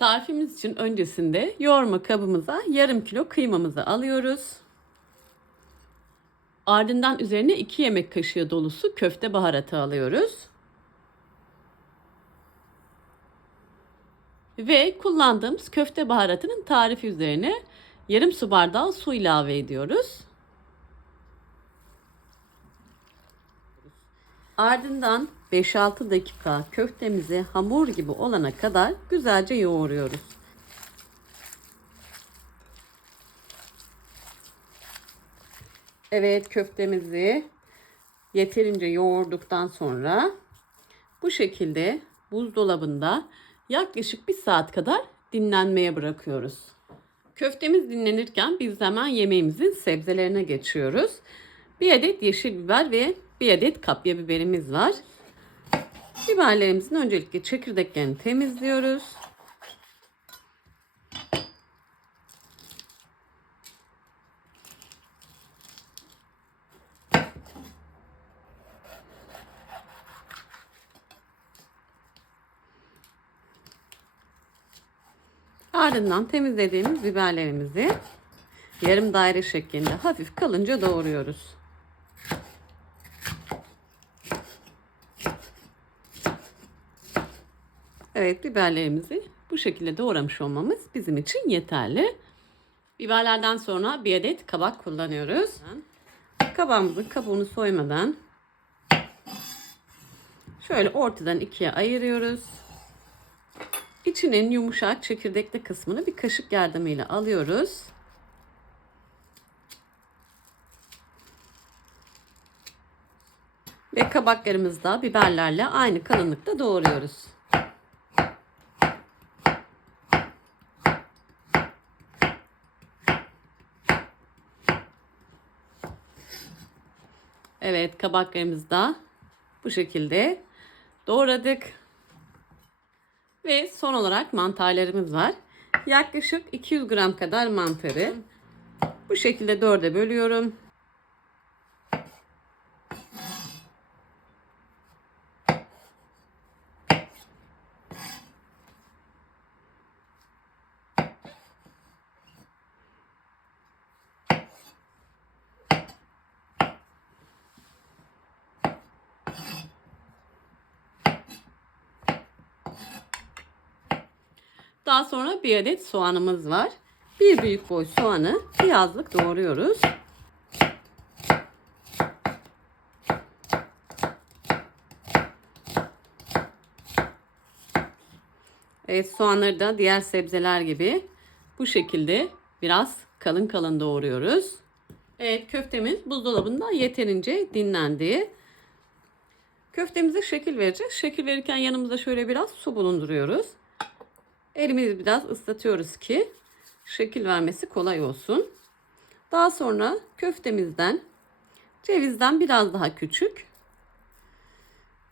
Tarifimiz için öncesinde yoğurma kabımıza yarım kilo kıymamızı alıyoruz. Ardından üzerine 2 yemek kaşığı dolusu köfte baharatı alıyoruz. Ve kullandığımız köfte baharatının tarifi üzerine yarım su bardağı su ilave ediyoruz. Ardından 5-6 dakika köftemizi hamur gibi olana kadar güzelce yoğuruyoruz. Evet köftemizi yeterince yoğurduktan sonra bu şekilde buzdolabında yaklaşık bir saat kadar dinlenmeye bırakıyoruz. Köftemiz dinlenirken biz hemen yemeğimizin sebzelerine geçiyoruz. Bir adet yeşil biber ve bir adet kapya biberimiz var. Biberlerimizin öncelikle çekirdeklerini temizliyoruz. Ardından temizlediğimiz biberlerimizi yarım daire şeklinde hafif kalınca doğruyoruz. Evet biberlerimizi bu şekilde doğramış olmamız bizim için yeterli. Biberlerden sonra bir adet kabak kullanıyoruz. Kabağımızın kabuğunu soymadan şöyle ortadan ikiye ayırıyoruz. İçinin yumuşak çekirdekli kısmını bir kaşık yardımıyla alıyoruz. Ve kabaklarımızı da biberlerle aynı kalınlıkta doğruyoruz. Evet kabaklarımızı da bu şekilde doğradık. Ve son olarak mantarlarımız var. Yaklaşık 200 gram kadar mantarı bu şekilde dörde bölüyorum. Daha sonra bir adet soğanımız var. Bir büyük boy soğanı piyazlık doğruyoruz. Evet soğanları da diğer sebzeler gibi bu şekilde biraz kalın kalın doğruyoruz. Evet köftemiz buzdolabında yeterince dinlendi. Köftemize şekil vereceğiz. Şekil verirken yanımızda şöyle biraz su bulunduruyoruz. Elimizi biraz ıslatıyoruz ki şekil vermesi kolay olsun. Daha sonra köftemizden cevizden biraz daha küçük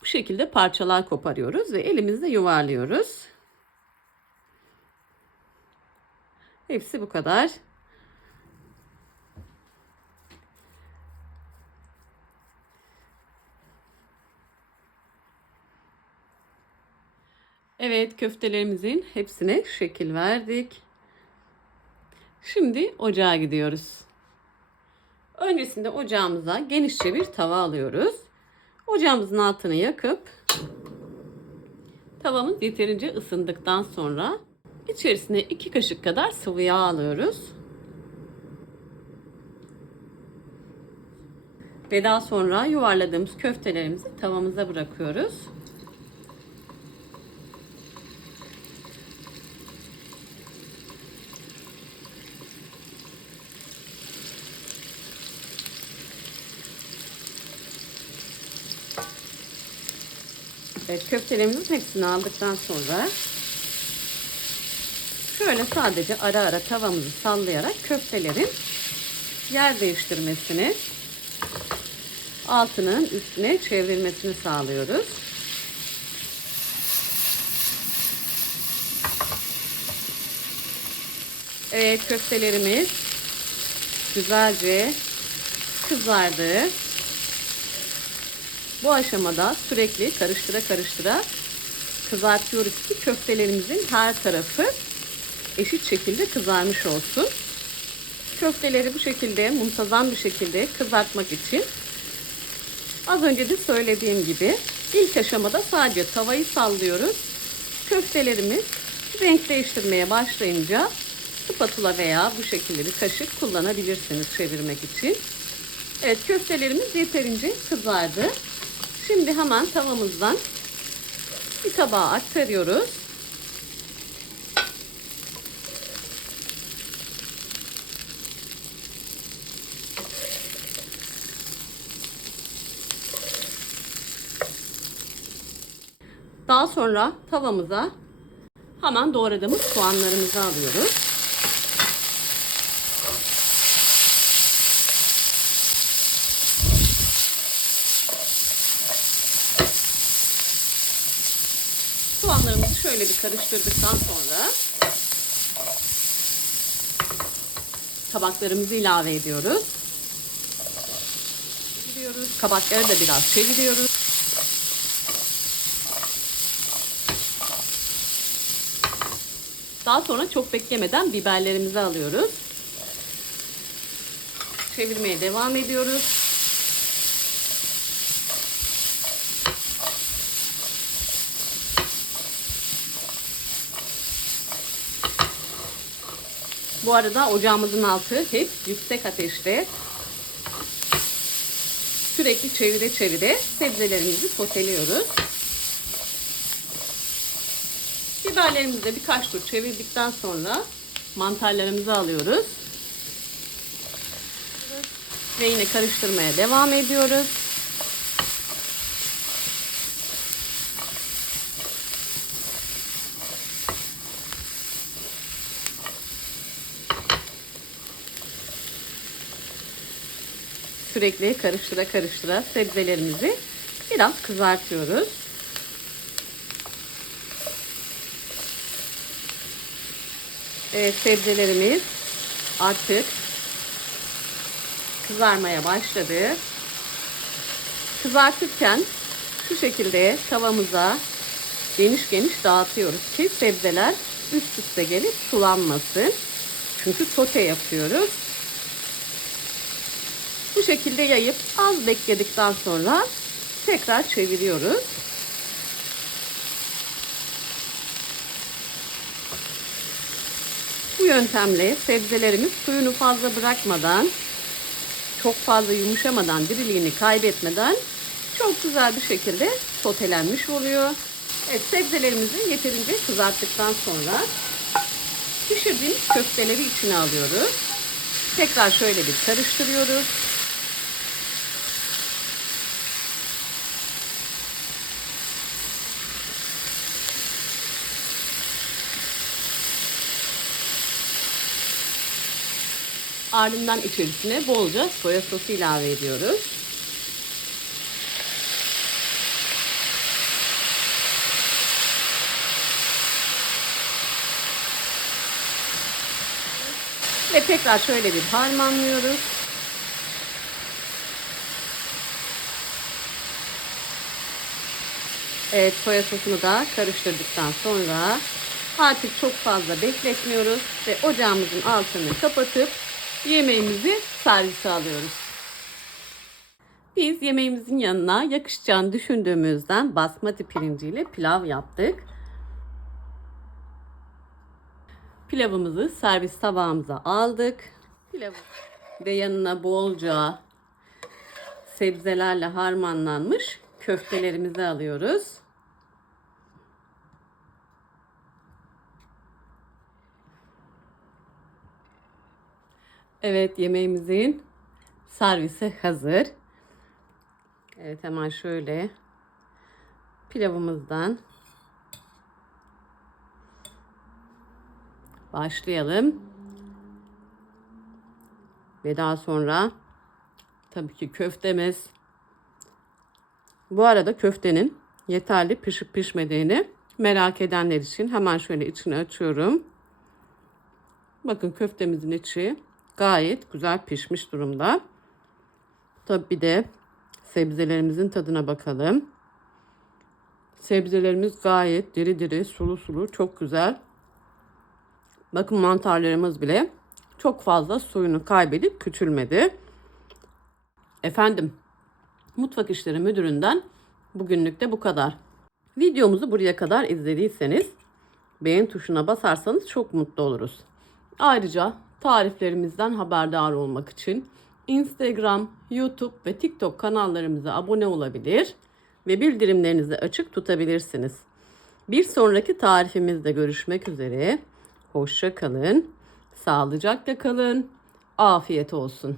bu şekilde parçalar koparıyoruz ve elimizle yuvarlıyoruz. Hepsi bu kadar. Evet köftelerimizin hepsine şekil verdik. Şimdi ocağa gidiyoruz. Öncesinde ocağımıza genişçe bir tava alıyoruz. Ocağımızın altını yakıp tavamız yeterince ısındıktan sonra içerisine 2 kaşık kadar sıvı yağ alıyoruz. Ve daha sonra yuvarladığımız köftelerimizi tavamıza bırakıyoruz. Evet, köftelerimizin hepsini aldıktan sonra şöyle sadece ara ara tavamızı sallayarak köftelerin yer değiştirmesini altının üstüne çevrilmesini sağlıyoruz. Evet köftelerimiz güzelce kızardı. Bu aşamada sürekli karıştıra karıştıra kızartıyoruz ki köftelerimizin her tarafı eşit şekilde kızarmış olsun. Köfteleri bu şekilde muntazam bir şekilde kızartmak için az önce de söylediğim gibi ilk aşamada sadece tavayı sallıyoruz. Köftelerimiz renk değiştirmeye başlayınca spatula veya bu şekilde bir kaşık kullanabilirsiniz çevirmek için. Evet köftelerimiz yeterince kızardı. Şimdi hemen tavamızdan bir tabağa aktarıyoruz. Daha sonra tavamıza hemen doğradığımız soğanlarımızı alıyoruz. Soğanlarımızı şöyle bir karıştırdıktan sonra tabaklarımızı ilave ediyoruz. Çeviriyoruz. Kabakları da biraz çeviriyoruz. Daha sonra çok beklemeden biberlerimizi alıyoruz. Çevirmeye devam ediyoruz. Bu arada ocağımızın altı hep yüksek ateşte. Sürekli çevire çevire sebzelerimizi soteliyoruz. Biberlerimizi de birkaç tur çevirdikten sonra mantarlarımızı alıyoruz. Ve yine karıştırmaya devam ediyoruz. Sürekli karıştıra karıştıra sebzelerimizi biraz kızartıyoruz. Evet sebzelerimiz artık kızarmaya başladı. Kızartırken şu şekilde tavamıza geniş geniş dağıtıyoruz ki sebzeler üst üste gelip sulanmasın. Çünkü sote yapıyoruz. Bu şekilde yayıp az bekledikten sonra tekrar çeviriyoruz. Bu yöntemle sebzelerimiz suyunu fazla bırakmadan, çok fazla yumuşamadan, diriliğini kaybetmeden çok güzel bir şekilde sotelenmiş oluyor. Evet sebzelerimizi yeterince kızarttıktan sonra pişirdiğimiz köfteleri içine alıyoruz. Tekrar şöyle bir karıştırıyoruz. Ardından içerisine bolca soya sosu ilave ediyoruz. Ve tekrar şöyle bir harmanlıyoruz. Evet soya sosunu da karıştırdıktan sonra artık çok fazla bekletmiyoruz ve ocağımızın altını kapatıp yemeğimizi servise alıyoruz. Biz yemeğimizin yanına yakışacağını düşündüğümüzden basmati pirinciyle pilav yaptık. Pilavımızı servis tabağımıza aldık. Pilav ve yanına bolca sebzelerle harmanlanmış köftelerimizi alıyoruz. Evet yemeğimizin servisi hazır. Evet hemen şöyle pilavımızdan başlayalım. Ve daha sonra tabii ki köftemiz. Bu arada köftenin yeterli pişip pişmediğini merak edenler için hemen şöyle içini açıyorum. Bakın köftemizin içi gayet güzel pişmiş durumda. Tabii bir de sebzelerimizin tadına bakalım. Sebzelerimiz gayet diri diri, sulu sulu, çok güzel. Bakın mantarlarımız bile çok fazla suyunu kaybedip küçülmedi. Efendim, Mutfak İşleri Müdürü'nden bugünlük de bu kadar. Videomuzu buraya kadar izlediyseniz beğen tuşuna basarsanız çok mutlu oluruz. Ayrıca tariflerimizden haberdar olmak için Instagram, YouTube ve TikTok kanallarımıza abone olabilir ve bildirimlerinizi açık tutabilirsiniz. Bir sonraki tarifimizde görüşmek üzere. Hoşça kalın, sağlıcakla kalın, afiyet olsun.